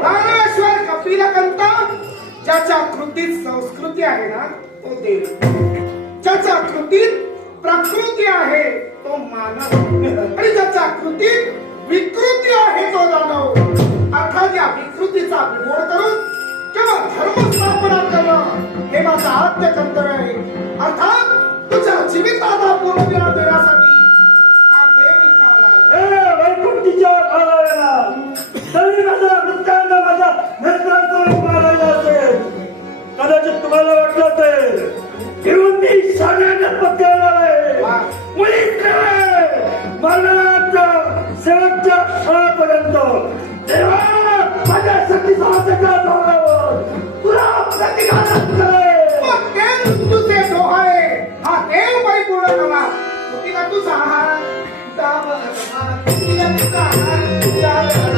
ज्ञानेश्वर कपिलकंत ज्याच्या कृतीत संस्कृती आहे ना तो देव, ज्याच्या कृतीत प्रकृती आहे तो मानव आणि ज्याच्या कृतीत विकृती आहे तो दानव. अर्थात या विकृतीचा बिमोड करून केवळ धर्म स्थापना करणं हे माझं आद्य कर्तव्य आहे. अर्थात तुझ्या जीविताचा पूर्णविराम देण्यासाठी हा देव इथं आलाय. वैकुंठीच्या भावाला तरी माझा वृत्तांत माझा नेत्रांतून मारायला असेल. कदाचित तुम्हाला वाटलं ते घेऊन मी सगळ्यांना पत्करणार आहे. मुळीच नाही, मरणाच्या शेवटच्या क्षणापर्यंत देवा माझ्या शक्ती साहसाच्या जोरावर तुला प्रतिघात करेल. मग देव तुझे डोहाळे हा देव परिपूर्ण नवा. तुला तुझा हात दाब तुला तुझा हात दाब